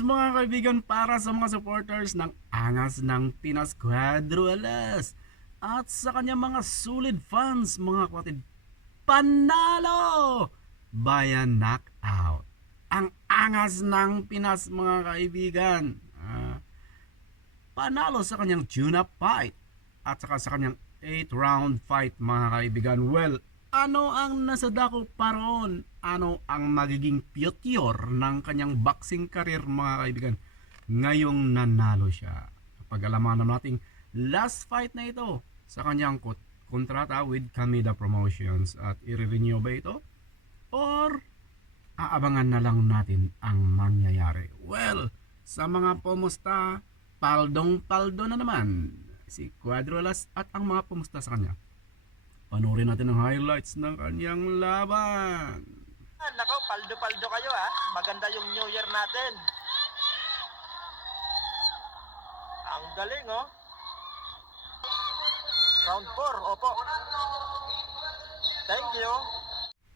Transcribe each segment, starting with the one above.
news mga kaibigan para sa mga supporters ng angas ng Pinas Cuadro Alas at sa kanyang mga solid fans mga kapatid. Panalo! Bayan knockout. Ang angas ng Pinas mga kaibigan. Panalo sa kanyang tune-up fight at saka sa kanyang 8th round fight mga kaibigan. Well, ano ang nasa dako pa roon? Ano ang magiging future ng kanyang boxing career mga kaibigan? Ngayong nanalo siya. Pag-alamanan natin last fight na ito sa kanyang kontrata with Kamida Promotions at i-renew ba ito? Or aabangan na lang natin ang mangyayari? Well, sa mga pumusta, paldong-paldo na naman si Cuadro Alas at ang mga pumusta sa kanya. Panoorin natin ang highlights ng kanyang laban. Nako, paldo-paldo kayo ha. Maganda yung New Year natin. Ang galing oh. Round 4, opo. Thank you.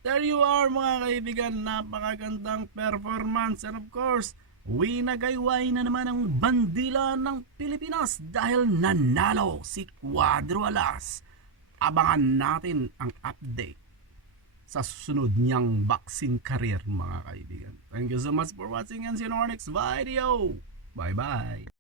There you are mga kaibigan, napakagandang performance and of course, winagayway na naman ang bandila ng Pilipinas dahil nanalo si Cuadro Alas. Abangan natin ang update sa susunod niyang boxing career mga kaibigan. Thank you so much for watching and see you in our next video. Bye bye.